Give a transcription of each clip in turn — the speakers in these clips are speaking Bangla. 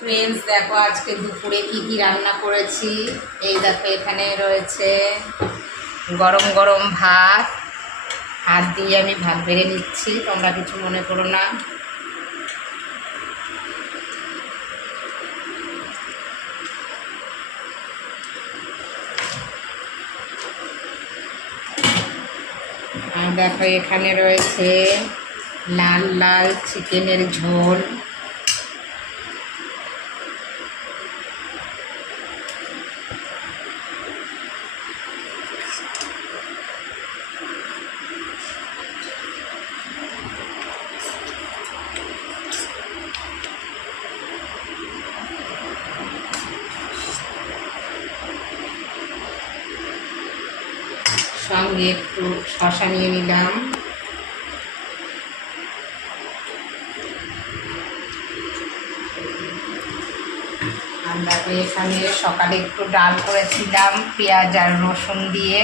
ফ্রেন্ডস দেখো আজকে দুপুরে কি কি রান্না করেছি। এই দেখো এখানে রয়েছে গরম গরম ভাত। হাত দিয়ে আমি ভাত বেড়ে নিচ্ছি, তোমরা কিছু মনে করো না। আর দেখো এখানে রয়েছে লাল লাল চিকেনের ঝোল। সঙ্গে একটু শসা নিয়ে নিলাম। আর দেখো এখানে সকালে একটু ডাল করেছিলাম পেঁয়াজ আর রসুন দিয়ে।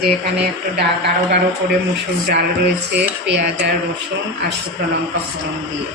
যে এখানে একটু গাঢ় গাঢ় করে মুসুর ডাল রয়েছে পেঁয়াজ আর রসুন আর শুকনো লঙ্কা ফোড়ন দিয়ে।